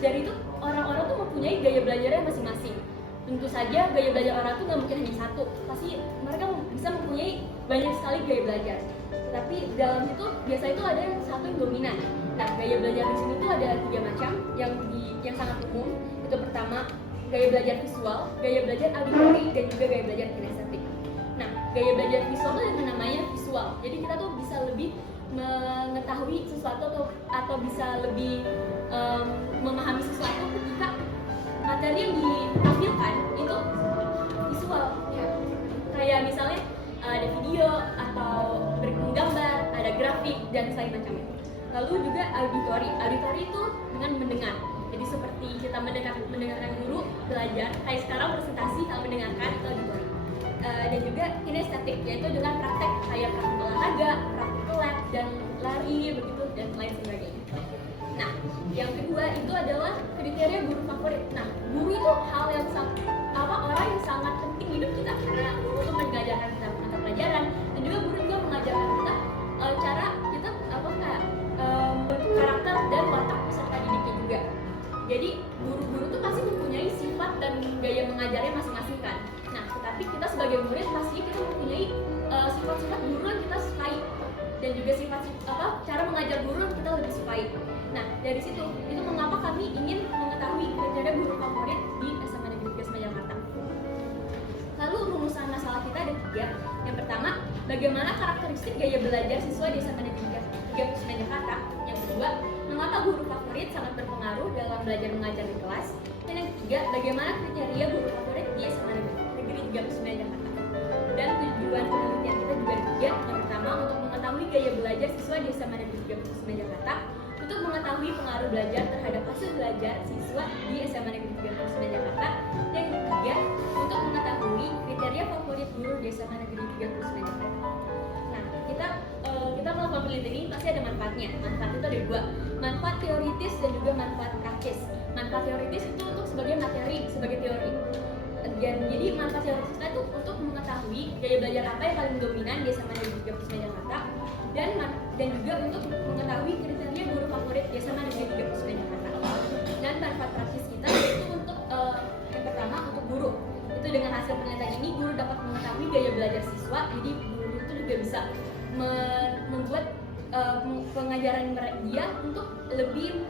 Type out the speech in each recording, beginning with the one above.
dari itu orang-orang tuh mempunyai gaya belajarnya masing-masing. Tentu saja gaya belajar orang tuh nggak mungkin hanya satu, pasti mereka bisa mempunyai banyak sekali gaya belajar. Tapi dalam itu biasa itu ada satu yang dominan. Nah, gaya belajar di sini tuh ada 3 macam yang sangat umum. Itu pertama gaya belajar visual, gaya belajar auditori, dan juga gaya belajar kinestetik. Nah, gaya belajar visual itu yang namanya visual. Jadi kita tuh bisa lebih mengetahui sesuatu atau bisa lebih memahami sesuatu ketika materi yang ditampilkan itu visual. Ya. Kayak misalnya ada video atau gambar, ada grafik dan segala macamnya. Lalu juga auditori. Auditori itu dengan mendengar. Jadi seperti kita mendengarkan guru belajar, kayak sekarang presentasi kalau mendengarkan itu auditori. Dan juga kinestetik, yaitu dengan praktek kayak praktek olahraga, praktek lab dan lari begitu dan lain sebagainya. Nah, yang kedua itu adalah kriteria guru favorit. Nah, guru itu hal yang orang yang sangat penting di hidup kita, karena guru itu mengajarkan kita mata pelajaran dan juga guru juga mengajarkan kita cara kita bentuk karakter dan watak peserta didiknya juga. Jadi guru-guru tuh pasti mempunyai sifat dan gaya mengajarnya masing-masing kan. Nah, tetapi kita sebagai murid pastinya kita mempunyai sifat-sifat guru yang kita sukai dan juga cara mengajar guru yang kita lebih sukai. Nah, dari situ itu mengapa kami ingin mengetahui kriteria guru favorit di SMA Negeri 3 Semen Jakarta. Lalu rumusan masalah kita ada 3. Yang pertama, bagaimana karakteristik gaya belajar siswa di SMA Negeri 3 Semen Jakarta. Yang kedua, mengapa guru favorit sangat berpengaruh dalam belajar mengajar di kelas. Dan yang ketiga, bagaimana kriteria guru favorit di SMA Negeri 3 Semen Jakarta. Dan tujuan penelitian kita juga ada 3. Yang pertama, untuk mengetahui gaya belajar siswa di SMA Negeri 3 Semen Jakarta, untuk mengetahui pengaruh belajar terhadap hasil belajar siswa di SMA Negeri 3 Semen Jakarta. Dan yang ketiga, untuk mengetahui kriteria favorit guru di SMA Negeri 3 Semen Jakarta. Nah, kita melakukan penelitian ini pasti ada manfaatnya. Manfaat itu ada 2, manfaat teoritis dan juga manfaat praktis. Manfaat teoritis itu untuk sebagai materi, sebagai teori. Dan jadi manfaat teoritis itu untuk mengetahui gaya belajar apa yang paling dominan di SMA Negeri 3 Semen Jakarta, dan juga untuk mengetahui kriteria guru favorit di SMA Negeri 3 Semen Jakarta. Dan manfaat praktis kita yaitu untuk yang pertama untuk guru. Itu dengan hasil penelitian ini guru dapat mengetahui gaya belajar siswa, jadi guru itu juga bisa membuat pengajaran dia untuk lebih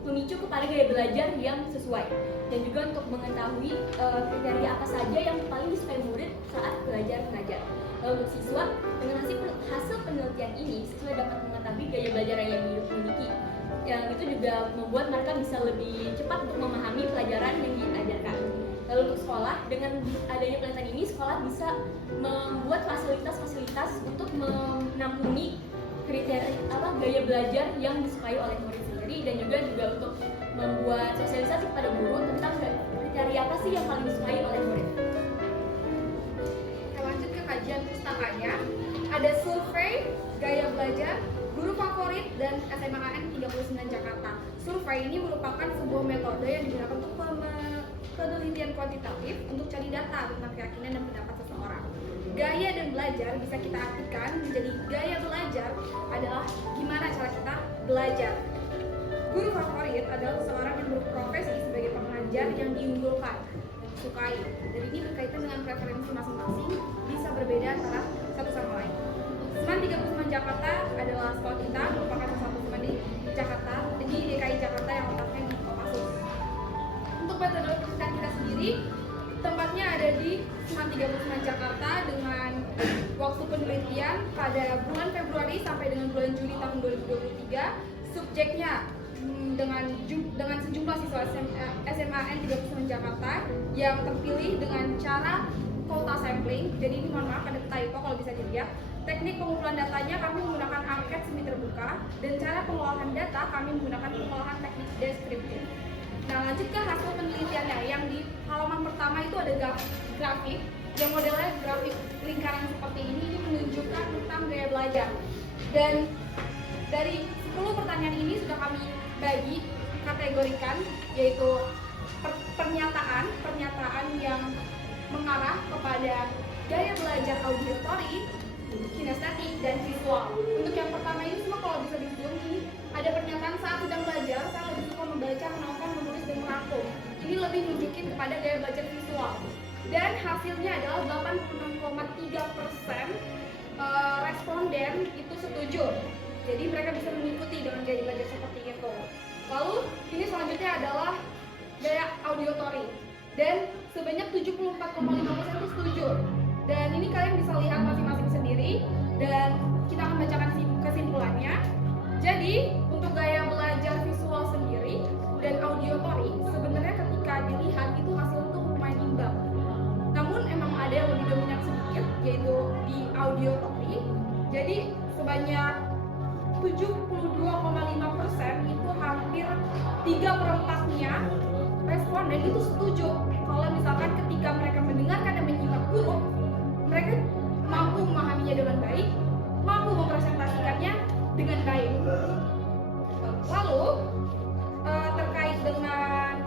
memicu kepada gaya belajar yang sesuai, dan juga untuk mengetahui kriteria apa saja yang paling disukai murid saat belajar mengajar. Lalu untuk siswa, dengan hasil penelitian ini, siswa dapat mengetahui gaya belajar yang dimiliki. Yang itu juga membuat mereka bisa lebih cepat untuk memahami pelajaran yang diajarkan. Lalu untuk sekolah, dengan adanya penelitian ini, sekolah bisa membuat fasilitas-fasilitas untuk menampuni kriteria gaya belajar yang disukai oleh murid sendiri, dan juga untuk membuat sosialisasi kepada guru tentang kriteria apa sih yang paling disukai oleh murid. Kita lanjut ke kajian pustakanya. Ada survei gaya belajar guru favorit dan SMAN 39 Jakarta. Survei ini merupakan sebuah metode yang digunakan untuk penelitian kuantitatif untuk cari data tentang keyakinan dan pendapat seseorang. Gaya dan belajar bisa kita artikan menjadi gaya belajar adalah gimana cara kita belajar. Guru favorit adalah seseorang yang berprofesi sebagai pengajar yang diunggulkan dan disukai. Dan ini berkaitan dengan preferensi masing-masing, bisa berbeda antara satu sama lain. Semen 39 Jakarta adalah sekolah kita, merupakan salah satu semen di Jakarta, di DKI Jakarta yang letaknya di Kopassus. Untuk metode penelitian kita sendiri, tempatnya ada di Semen 39 Jakarta dengan waktu penelitian pada bulan Februari sampai dengan bulan Juli tahun 2023. Subjeknya dengan sejumlah siswa SMAN 39 Jakarta yang terpilih dengan cara quota sampling. Jadi ini mohon maaf ada typo kalau bisa dilihat. Teknik pengumpulan datanya kami menggunakan angket semi terbuka, dan cara pengolahan data kami menggunakan pengolahan teknik deskriptif. Nah, lanjut ke hasil penelitiannya. Yang di halaman pertama itu ada grafik yang modelnya grafik lingkaran seperti ini menunjukkan tentang gaya belajar. Dan dari 10 pertanyaan ini sudah kami bagi kategorikan, yaitu pernyataan yang mengarah kepada gaya belajar auditori, kinestetik, dan visual. Untuk yang pertama ini semua kalau bisa di zoom, ini ada pernyataan saat sedang belajar, saya lebih membaca, menonton, menulis, dan merangkum. Ini lebih nunjukin kepada gaya belajar visual. Dan hasilnya adalah 86,3% responden itu setuju. Jadi mereka bisa mengikuti dengan gaya belajar seperti itu. Lalu ini selanjutnya adalah gaya auditory. Dan sebanyak 74,5% itu setuju. Dan ini kalian bisa lihat masing-masing sendiri. Dan kita akan bacakan kesimpulannya. Jadi untuk gaya belajar visual sendiri dan auditory sebenarnya ketika dilihat itu hasilnya tuh lumayan imbang. Namun emang ada yang lebih dominan sedikit, yaitu di auditory. Jadi sebanyak 72,5% itu hampir 3/4-nya responden itu setuju kalau misalkan ketika mereka mendengarkan dan menyimak guru, mereka mampu memahaminya dengan baik, mampu mempresentasikannya dengan baik. Lalu terkait dengan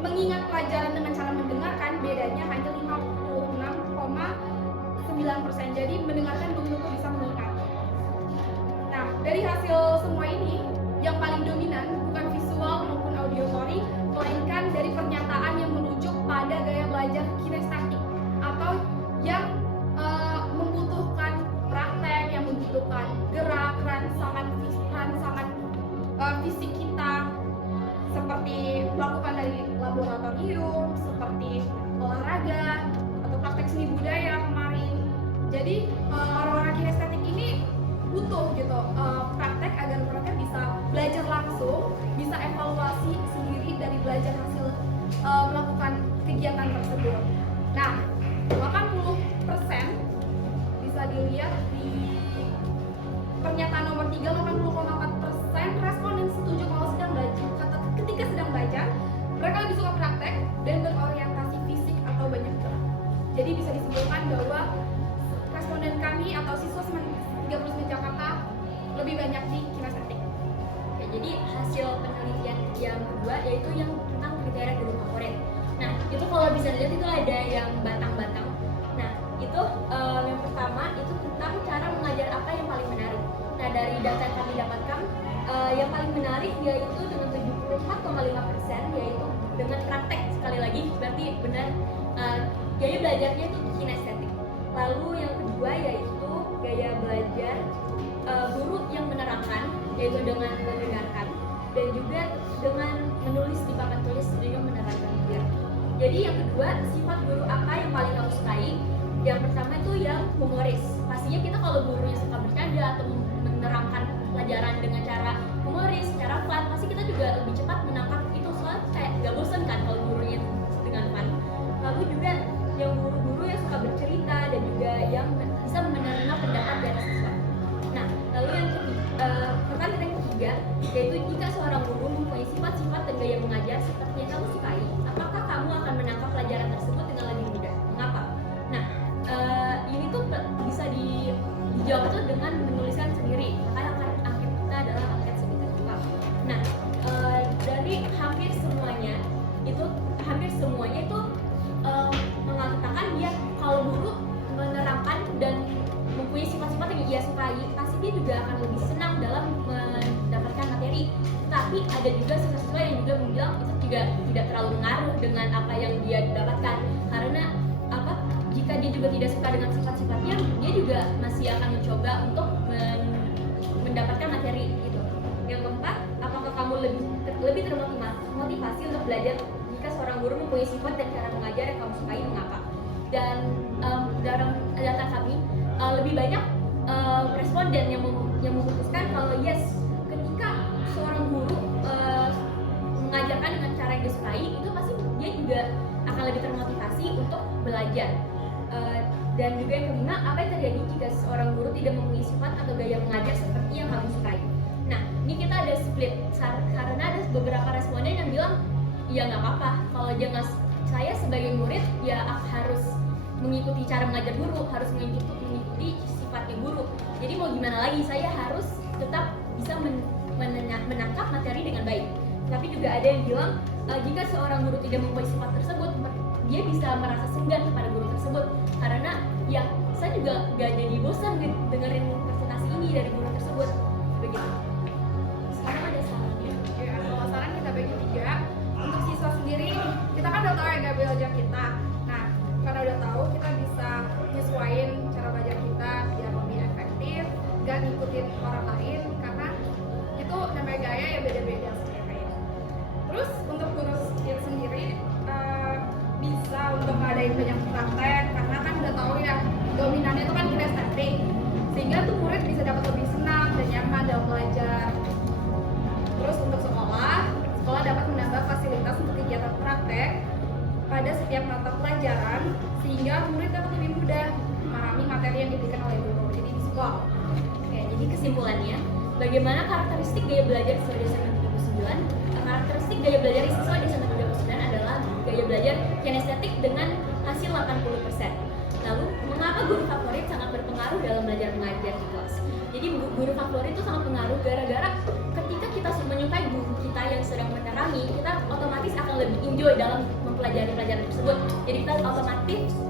mengingat pelajaran dengan cara mendengarkan, bedanya hanya 56,9%. Jadi mendengarkan belum tentu bisa mengingat. Nah, dari hasil semua ini, yang paling dominan bukan visual maupun auditory, melainkan dari pernyataan yang menunjuk pada gaya belajar kinestetik atau yang membutuhkan praktek, yang membutuhkan gerak, rangsangan fisik kita, seperti melakukan dari laboratorium, seperti olahraga atau praktek seni budaya kemarin. Jadi orang-orang kinestetik ini butuh gitu praktek agar mereka bisa belajar langsung, bisa evaluasi sendiri dari belajar hasil melakukan kegiatan tersebut. Nah, 80% bisa dilihat di pernyataan nomor 3, 80,4% responden setuju kalau sedang belajar. Ketika sedang belajar, mereka lebih suka praktek dan berorientasi fisik atau banyak gerak. Jadi bisa disimpulkan bahwa responden kami atau siswa 39 Jakarta lebih banyak di kinestetik. Oke, jadi hasil penelitian yang kedua yaitu yang tentang kriteria guru favorit. Nah, itu kalau bisa dilihat itu ada yang batang-batang. Nah, itu yang pertama itu tentang cara mengajar apa yang paling menarik. Nah, dari data yang kami dapatkan, yang paling menarik yaitu dengan 74,5%, yaitu dengan praktek. Sekali lagi, berarti benar gaya belajarnya itu kinestetik. Lalu yang kedua yaitu gaya belajar guru yang menerangkan, yaitu dengan mendengarkan dan juga dengan menulis di papan tulis dengan menerangkan juga. Jadi yang kedua, sifat guru apa yang paling kamu sukai? Yang pertama itu yang humoris. Pastinya kita kalau gurunya suka bercanda atau menerangkan pelajaran dengan cara humoris, cara fun, pasti kita juga lebih cepat menangkap itu, soalnya kayak gak bosan kan kalau gurunya dengan fun. Lalu juga yang guru-guru yang suka bercerita dan juga yang bisa menerima pendapat dari siswa. Nah, lalu yang pertanyaan yang ketiga yaitu jika seorang guru mempunyai sifat-sifat dan gaya mengajar seperti yang kamu sukai, apakah kamu akan menangkap pelajaran tersebut dengan lebih mudah? Mengapa? Nah, ini tuh bisa dijawab itu dengan menuliskan sendiri. Makanya angket kita adalah angket semi terbuka. Nah, dari hampir semuanya itu mengatakan dia kalau guru menerangkan dan mempunyai sifat-sifat yang ia sukai, pasti dia juga akan lebih senang dalam mendapatkan materi. Tapi ada juga siswa-siswa yang juga bilang itu juga tidak terlalu mengaruh dengan apa yang dia dapatkan, karena jika dia juga tidak suka dengan sifat-sifatnya, dia juga masih akan mencoba untuk mendapatkan materi gitu. Yang keempat, apakah kamu lebih termotivasi untuk belajar jika seorang guru mempunyai sifat dan cara mengajar yang kamu sukai, mengapa? Dan dalam data kami lebih banyak responden yang memutuskan kalau yes, ketika seorang guru mengajarkan dengan cara yang disukai, itu pasti dia juga akan lebih termotivasi untuk belajar. Dan juga yang kelima, apa yang terjadi jika seorang guru tidak mempunyai sifat atau gaya mengajar seperti yang kamu sukai? Nah, ini kita ada split karena ada beberapa responden yang bilang ya nggak apa-apa kalau dia nggak, saya sebagai murid ya harus mengikuti cara mengajar guru, harus mengikuti sifatnya guru. Jadi mau gimana lagi, saya harus tetap bisa menangkap materi dengan baik. Tapi juga ada yang bilang jika seorang guru tidak mempunyai sifat tersebut, dia bisa merasa segan kepada guru tersebut, karena ya saya juga gak jadi bosan dengerin presentasi ini dari guru tersebut, begitu. Sekarang ada sarannya. Kalau saran gaya ya beda-beda sebenarnya. Terus untuk guru itu sendiri bisa untuk ngadain banyak praktek karena kan udah tahu ya dominannya itu kan kinestetik, sehingga tuh murid bisa dapat lebih senang dan nyaman dalam belajar. Terus untuk sekolah dapat menambah fasilitas untuk kegiatan praktek pada setiap mata pelajaran sehingga murid dapat lebih mudah memahami materi yang diberikan oleh guru. Jadi di sekolah. Oke, jadi kesimpulannya, bagaimana karakteristik gaya belajar siswa di SMA 39? Karakteristik gaya belajar siswa di SMA 39 adalah gaya belajar kinestetik dengan hasil 80%. Lalu, mengapa guru favorit sangat berpengaruh dalam belajar mengajar di kelas? Jadi guru favorit itu sangat pengaruh gara-gara ketika kita menyukai guru kita yang sedang menerangi, kita otomatis akan lebih enjoy dalam mempelajari pelajaran tersebut. Jadi kita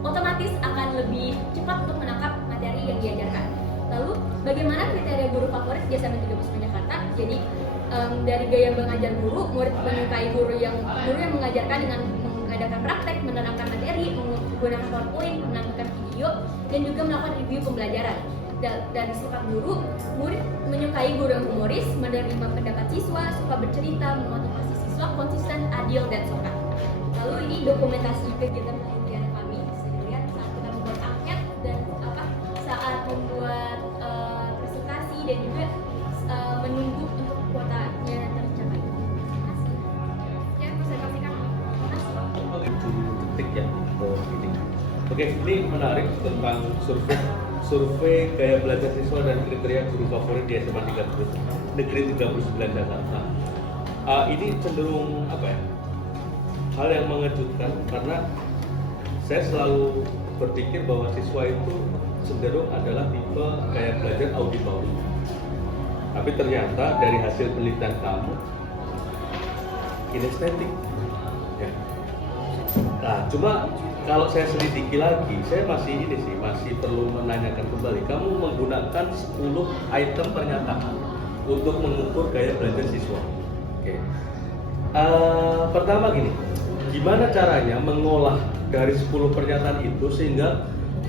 otomatis akan lebih cepat untuk menangkap materi yang diajarkan. Lalu, bagaimana kriteria guru favorit di SMA 39 Jakarta? Jadi dari gaya mengajar guru, murid menyukai guru yang mengajarkan dengan mengadakan praktek, menerangkan materi, menggunakan PowerPoint, menambahkan video, dan juga melakukan review pembelajaran. Dari sifat guru, murid menyukai guru yang humoris, menerima pendapat siswa, suka bercerita, memotivasi siswa, konsisten, adil, dan sopan. Lalu ini dokumentasi kegiatan penelitian kami, bisa dilihat saat kita membuat angket dan saat membuat presentasi dan juga menunggu untuk kuotanya tercapai. Terima kasih. Ya, presentasikan. Detik ya atau ini. Oke, ini menarik tentang survei gaya belajar siswa dan kriteria guru favorit di SMA Negeri 39 Jakarta. Ini cenderung hal yang mengejutkan karena saya selalu berpikir bahwa siswa itu cenderung adalah tipe gaya belajar auditori. Tapi ternyata dari hasil penelitian kamu kinestetik. Ya. Nah, cuma kalau saya selidiki lagi, saya masih perlu menanyakan kembali. Kamu menggunakan 10 item pernyataan untuk mengukur gaya belajar siswa. Oke. Pertama gini, gimana caranya mengolah dari 10 pernyataan itu sehingga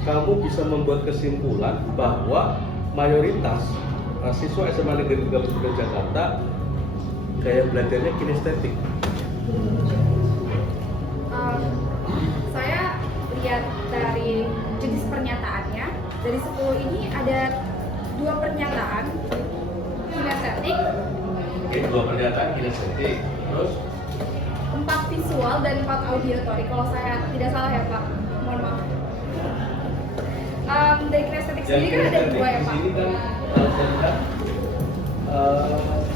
kamu bisa membuat kesimpulan bahwa mayoritas siswa SMA Negeri 39 Jakarta gaya belajarnya kinestetik? Saya lihat dari jenis pernyataannya, dari 10 ini ada 2 pernyataan kinestetik, Oke, 2 pernyataan kinestetik, terus 4 visual dan 4 auditory. Kalau saya tidak salah ya Pak, mohon maaf. Dari kinestetik sendiri kan ada 2 ya di Pak. sini kan kalau saya lihat,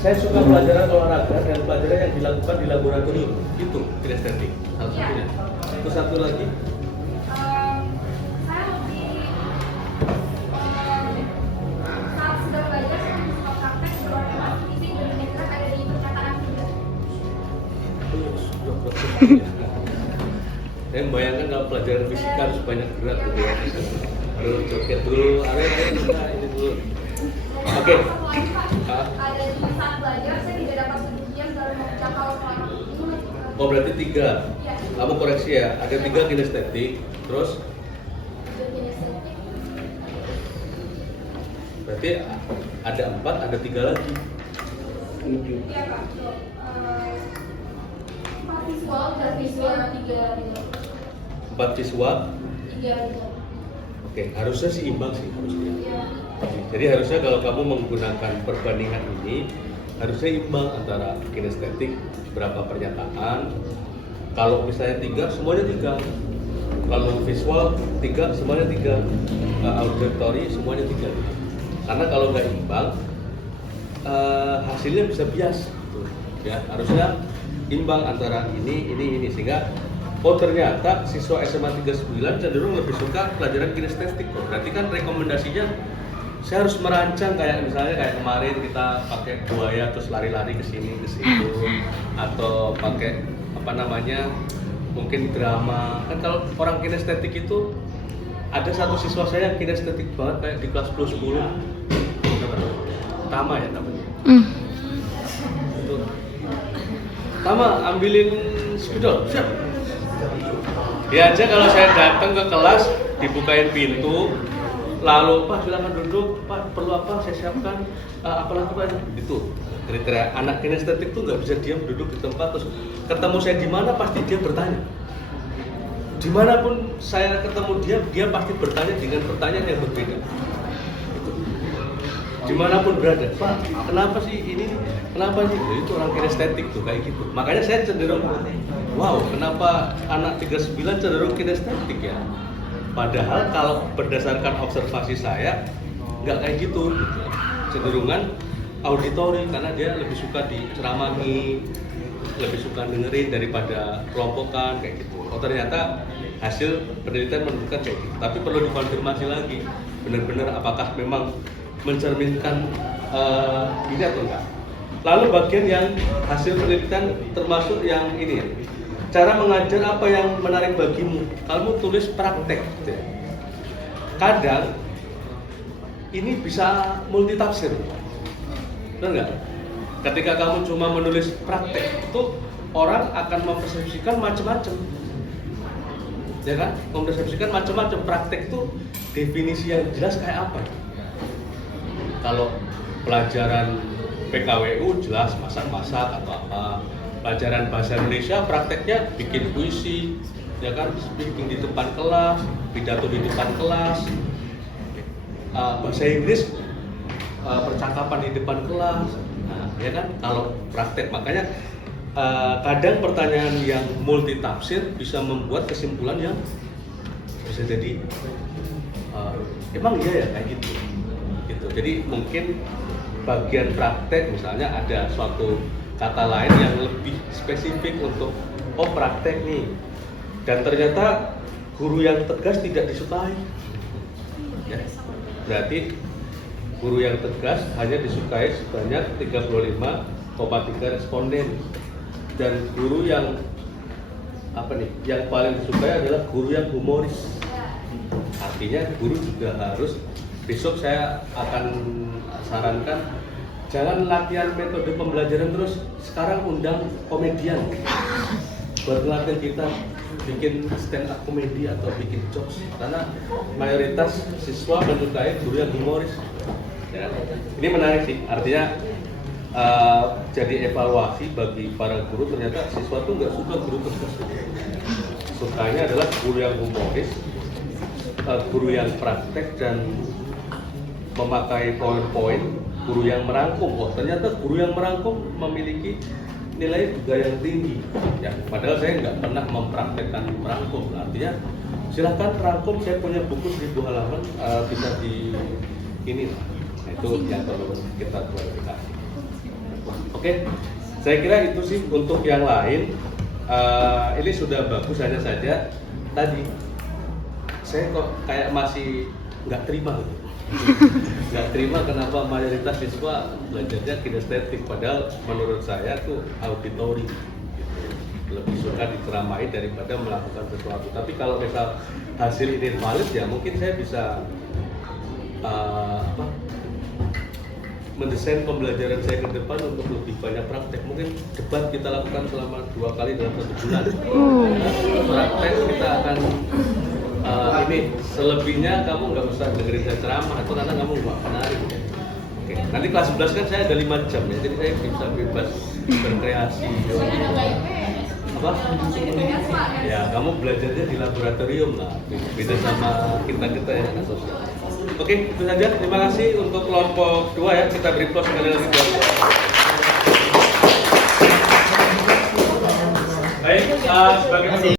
saya suka pelajaran olahraga dan pelajaran yang dilakukan di laboratorium, itu kinestetik salah satunya. Terus satu lagi, Saya lebih saat sedang belajar saya lebih suka praktek berorientasi fisik dan bergerak ada di perkataan juga. saya membayangkan kalau pelajaran fisika harus banyak gerak gitu ya. Harus joget dulu, ini dulu. Oke. Ada di saat belajar saya tidak dapat diam dalam menjangkau selama Oh berarti 3. Iya. Kamu koreksi ya, ada 3 kinestetik, terus berarti ada 4, ada 3 lagi. Iya Pak. 4 visual dan visual 4 siswa. 3. Oke, harusnya seimbang sih harusnya. Iya. Jadi harusnya kalau kamu menggunakan perbandingan ini harusnya imbang antara kinestetik berapa pernyataan. Kalau misalnya 3 semuanya 3. Kalau visual 3 semuanya 3. Auditory semuanya 3. Karena kalau nggak imbang hasilnya bisa bias. Gitu. Ya harusnya imbang antara ini sehingga ternyata siswa SMA 39 cenderung lebih suka pelajaran kinestetik. Berarti kan rekomendasinya saya harus merancang kayak kemarin kita pakai buaya terus lari-lari ke sini ke situ atau pakai mungkin drama. Kan kalau orang kinestetik itu ada satu siswa saya yang kinestetik banget kayak di kelas plus 10. Tama ya namanya. Itu. Tama ambilin spidol. Siap. Dia aja kalau saya datang ke kelas dibukain pintu, lalu Pak silakan duduk, Pak perlu apa saya siapkan, apalagi Pak itu Kriteria anak kinestetik tuh nggak bisa diam duduk di tempat terus ketemu saya di mana pasti dia bertanya. Dimanapun saya ketemu dia pasti bertanya dengan pertanyaan yang berbeda. Dimanapun berada, Pak, kenapa sih ini? Kenapa sih? Ya, itu orang kinestetik tuh kayak gitu. Makanya saya cenderung, wow, kenapa anak 39 cenderung kinestetik ya? Padahal kalau berdasarkan observasi saya nggak kayak gitu. Cenderungan auditori karena dia lebih suka diceramahi, lebih suka dengerin daripada kelompokan kayak gitu. Oh ternyata hasil penelitian menunjukkan kayak gitu. Tapi perlu dikonfirmasi lagi, benar-benar apakah memang mencerminkan ini atau enggak. Lalu bagian yang hasil penelitian termasuk yang ini ya, cara mengajar apa yang menarik bagimu. Kamu tulis praktek gitu ya. Kadang ini bisa multitafsir, benar nggak? Ketika kamu cuma menulis praktek itu orang akan mempersepsikan macam-macam, ya kan? Mempersepsikan macam-macam. Praktek itu definisi yang jelas kayak apa? Kalau pelajaran PKWU jelas masak-masak atau apa. Pelajaran bahasa Indonesia prakteknya bikin puisi, ya kan? Speaking di depan kelas, pidato di depan kelas. Bahasa Inggris percakapan di depan kelas. Nah, ya kan? Kalau praktek makanya kadang pertanyaan yang multitafsir bisa membuat kesimpulan yang bisa jadi emang iya ya kayak gitu. Jadi mungkin bagian praktek misalnya ada suatu kata lain yang lebih spesifik untuk praktek nih, dan ternyata guru yang tegas tidak disukai ya. Berarti guru yang tegas hanya disukai sebanyak 35,3 responden, dan guru yang yang paling disukai adalah guru yang humoris. Artinya guru juga harus, besok saya akan sarankan jangan latihan metode pembelajaran terus, sekarang undang komedian buat latih kita bikin stand up komedi atau bikin jokes, karena mayoritas siswa menyukai guru yang humoris ya. Ini menarik sih, artinya jadi evaluasi bagi para guru. Ternyata siswa tuh nggak suka guru tegas, sukanya adalah guru yang humoris, guru yang praktek dan memakai poin-poin, guru yang merangkum. Wah, ternyata guru yang merangkum memiliki nilai juga yang tinggi ya. Padahal saya nggak pernah mempraktekkan merangkum. Artinya silahkan rangkum, saya punya buku 1000 halaman, bisa di ini. Nah, itu yang perlu kita klarifikasi. Oke, saya kira itu sih. Untuk yang lain ini sudah bagus, hanya saja tadi saya kok kayak masih nggak terima gitu. Nggak terima kenapa mayoritas siswa belajarnya kinestetik, padahal menurut saya tuh auditori gitu. Lebih suka diceramai daripada melakukan sesuatu. Tapi kalau misal hasil ini valid ya mungkin saya bisa mendesain pembelajaran saya ke depan untuk lebih banyak praktek. Mungkin debat kita lakukan selama 2 kali dalam 1 bulan. Praktek kita akan ini, selebihnya kamu nggak usah dengerin saya ceramah itu karena kamu nggak menarik. Oke. Nanti kelas 11 kan saya ada 5 jam ya, jadi saya bisa bebas berkreasi. Apa? Ya, kamu belajarnya di laboratorium lah, beda sama kita yang anak sosial. Oke, itu saja. Terima kasih untuk kelompok 2 ya, kita beri plus sekali lagi. Baik, sebagai